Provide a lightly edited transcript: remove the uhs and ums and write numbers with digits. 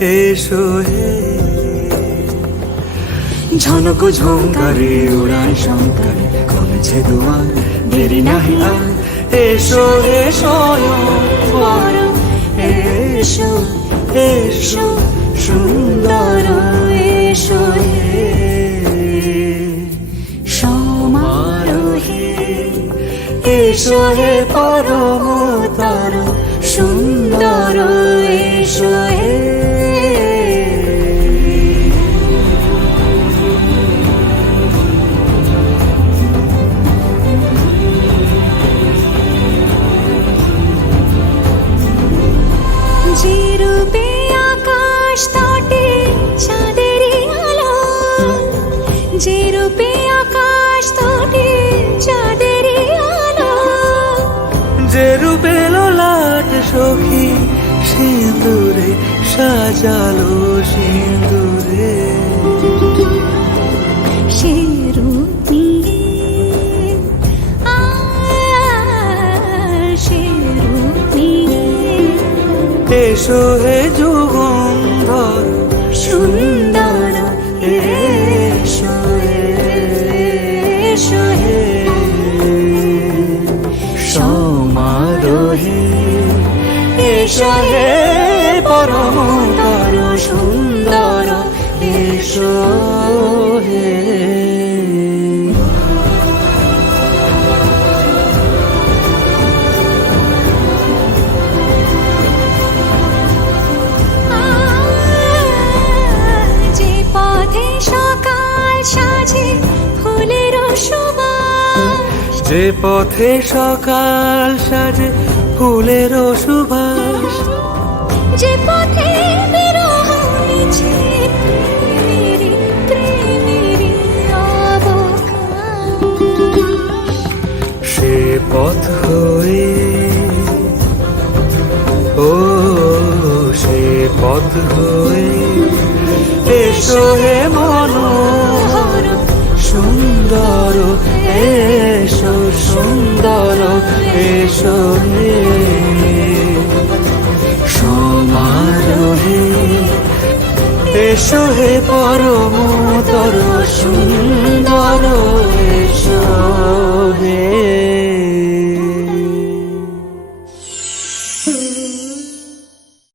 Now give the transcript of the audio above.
এসো হে। ঝনক ঝঙ্কারে উড়ান শঙ্কারে কমেছে দুয়ার, দেরি নাহি আর, এসো হে স্বয়ংবর। এসো এসো সুন্দর, এসো হে সমারোহে। এসো হে পরমতর সুন্দর, এসো হে। যে রূপে আকাশ তটে চাঁদেরই আলো, যে রূপে আকাশ তটে চাঁদেরই আলো, যে রূপে ললাট সখী সিঁদুরে সাজালো সিঁদুরে, সে রূপ নিয়ে সে রূপ নিয়ে এসো হে যুগন্ধর সুন্দর, এসো এসো হে সমারোহে। এসো হে পরমতর সুন্দর, এসো হে। যে পথে সকাল সাজে ফুলের সুবাস, যে পথে বিরহ মিছে প্রেমেরই অবকাশ, সে পথ হয়ে ও সে পথ হয়ে এসো হে মনোহর সুন্দর, এসো সুন্দর, এসো হে সমারোহে। এসো হে পরমতর সুন্দর।